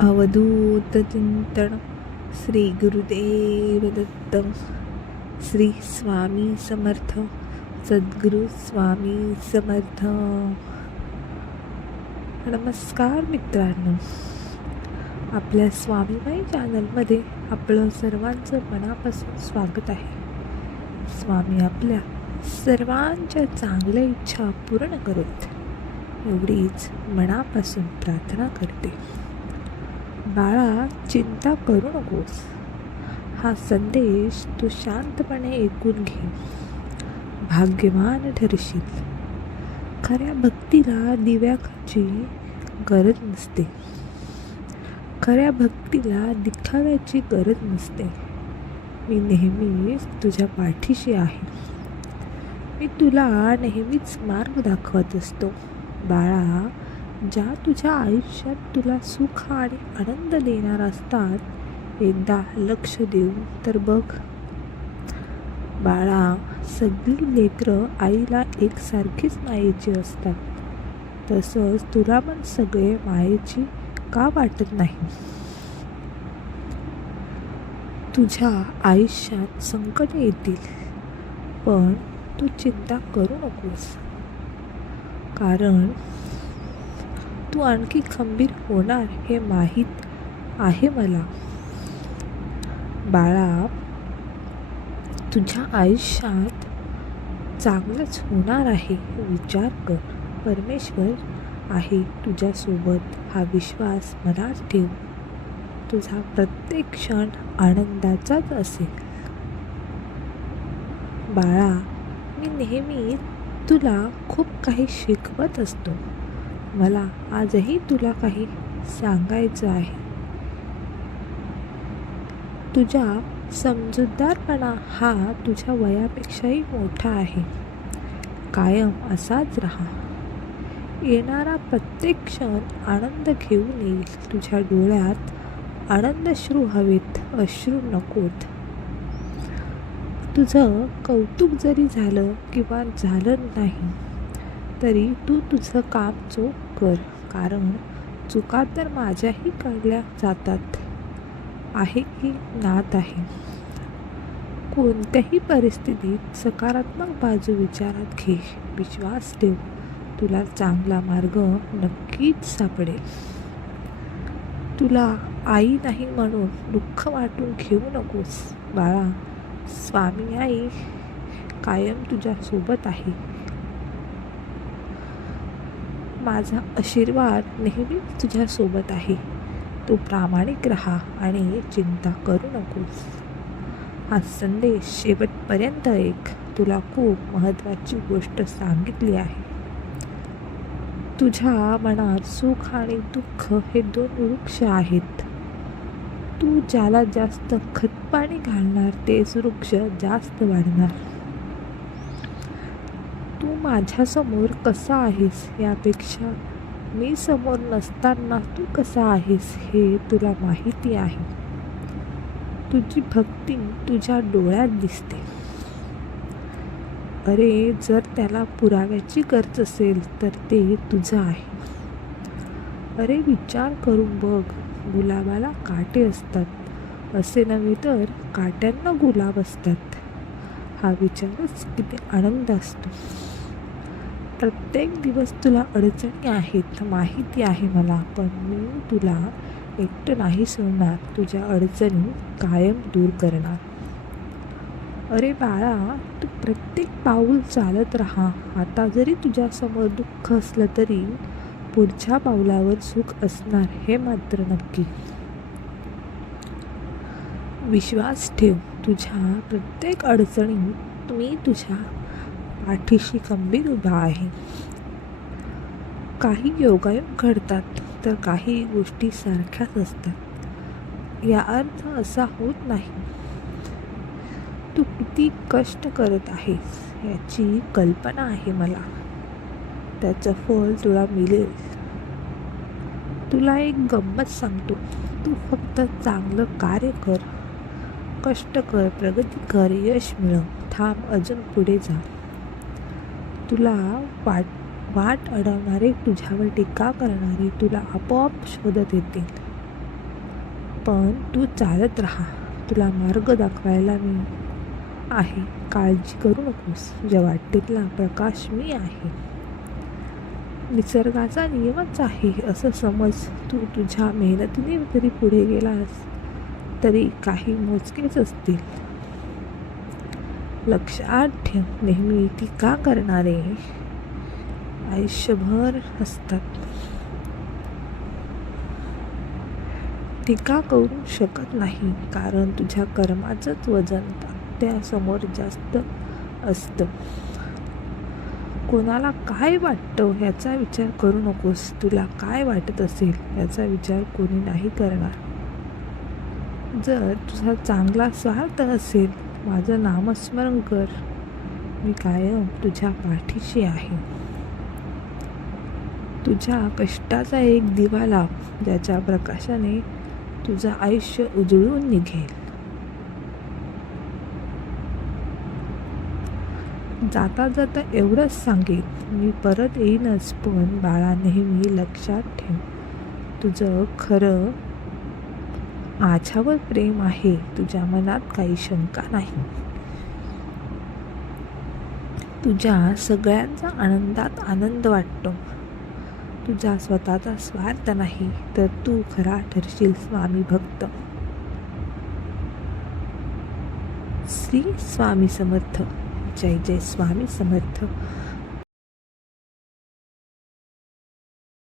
अवधूत चिंतन श्री गुरुदेव दत्त श्री स्वामी समर्थ सद्गुरु स्वामी समर्थ. नमस्कार मित्रांनो. आपल्या स्वामीबाई चॅनलमध्ये आपलं सर्वांचं मनापासून स्वागत आहे. स्वामी आपल्या सर्वांच्या चांगल्या इच्छा पूर्ण करत. एवढीच मनापासून प्रार्थना करते. बाळा चिंता करू नकोस. हा संदेश तू शांतपणे ऐकून घे. भाग्यवान ठरशील. खऱ्या भक्तीला दिव्याची गरज नसते. खऱ्या भक्तीला दिखाव्याची गरज नसते. मी नेहमीच तुझ्या पाठीशी आहे. मी तुला नेहमीच मार्ग दाखवत असतो. बाळा ज्या तुझ्या आयुष्यात तुला सुख आणि आनंद देणार असतात एकदा लक्ष देऊ तर बघ. बाळा सगळी लेकरं आईला एकसारखीच मायेची असतात. तसंच तुला पण सगळे मायेची का वाटत नाही? तुझ्या आयुष्यात संकट येतील पण तू चिंता करू नकोस. कारण तू आणखी खंबीर होणार हे माहीत आहे मला. बाळा तुझ्या आयुष्यात चांगलंच होणार आहे विचार कर. परमेश्वर आहे तुझ्यासोबत. हा विश्वास मनात ठेव. तुझा प्रत्येक क्षण आनंदाचाच असेल. बाळा मी नेहमी तुला खूप काही शिकवत असतो. मला आजही तुला काही सांगायचं आहे. तुझ्या समजूतदारपणा हा तुझ्या वयापेक्षाही मोठा आहे. कायम असाच राहा. येणारा प्रत्येक क्षण आनंद घेऊन येईल. तुझ्या डोळ्यात आनंदश्रू हवेत अश्रू नकोत. तुझं कौतुक जरी झालं किंवा झालं नाही तरी तू तुझं काम चोख कर कारण चुका तर माझ्याही काढल्या जातात. आहे की नात आहे? कोणत्याही परिस्थितीत सकारात्मक बाजू विचारात घे. विश्वास ठेव. तुला चांगला मार्ग नक्कीच सापडेल. तुला आई नाही म्हणून दुःख वाटून घेऊ नकोस. बाळा स्वामी आई कायम तुझ्यासोबत आहे. माझा आशीर्वाद नेहमी तुझ्यासोबत आहे. तू प्रामाणिक राहा आणि चिंता करू नकोस. हा संदेश शेवटपर्यंत एक तुला खूप महत्त्वाची गोष्ट सांगितली आहे. तुझ्या मनात सुख आणि दुःख हे दोन वृक्ष आहेत. तू ज्याला जास्त खतपाणी घालणार तेच वृक्ष जास्त वाढणार. तू माझ्यासमोर कसा आहेस यापेक्षा मी समोर नसताना तू कसा आहेस हे तुला माहिती आहे. तुझी भक्ती तुझ्या डोळ्यात दिसते. अरे जर त्याला पुराव्याची गरज असेल तर ते तुझं आहे. अरे विचार करून बघ गुलाबाला काटे असतात. असे नव्हे तर काट्यांना गुलाब असतात. हा विचारच किती आनंद असतो. प्रत्येक दिवस तुला अडचणी आहेत माहिती आहे मला पण मी तुला एकटं नाही सोडणार. तुझ्या अडचणी कायम दूर करणार. अरे बाळा तू प्रत्येक पाऊल चालत राहा. आता जरी तुझ्यासमोर दुःख असलं तरी पुढच्या पावलावर सुख असणार हे मात्र नक्की. विश्वास ठेव. तुझ्या प्रत्येक अडचणीत मी तुझ्या पाठीशी खंबीर उभा आहे. काही योगायोग घडतात तर काही गोष्टी सारख्याच असतात. या अर्थ असा होत नाही. तू किती कष्ट करत आहेस याची कल्पना आहे मला. त्याचं फळ तुला मिळेल. तुला एक गंमत सांगतो. तू फक्त चांगलं कार्य कर. कष्ट कर प्रगती कर यश मिळव. थांब अजून पुढे जा. तुला वाट वाट अडवणारे तुझ्यावर टीका करणारे तुला आपोआप शोधत येतील. पण तू चालत राहा. तुला मार्ग दाखवायला मी आहे. काळजी करू नकोस. ज्या वाटेतला प्रकाश मी आहे. निसर्गाचा नियमच आहे. असं समज तू तुझ्या मेहनतीने जरी पुढे गेलास तरी काही मोजकेच असतील. लक्षात ठेव नेहमी टीका करणारे? आयुष्यभर असतात टीका करू शकत नाही? कारण तुझ्या कर्माचंच वजन त्यासमोर जास्त असतं. कोणाला काय वाटतं ह्याचा विचार करू नकोस. तुला काय वाटत असेल याचा विचार कोणी नाही करणार. जर तुझा चांगला स्वार्थ असेल माझं नामस्मरण कर. मी कायम तुझ्या पाठीशी आहे. तुझ्या कष्टाचा एक दिवा लाव ज्याच्या प्रकाशाने तुझं आयुष्य उजळून निघेल. जाता जाता एवढंच सांगेन मी परत येईनच पण बाळा नेहमी लक्षात ठेव. तुझं खरं माझ्यावर प्रेम आहे तुझ्या मनात काही शंका नाही. तुझ्या सगळ्यांचा आनंदात आनंद वाटतो. तुझा स्वतःचा स्वार्थ नाही तर तू खरा ठरशील स्वामी भक्त. श्री स्वामी समर्थ. जय जय स्वामी समर्थ.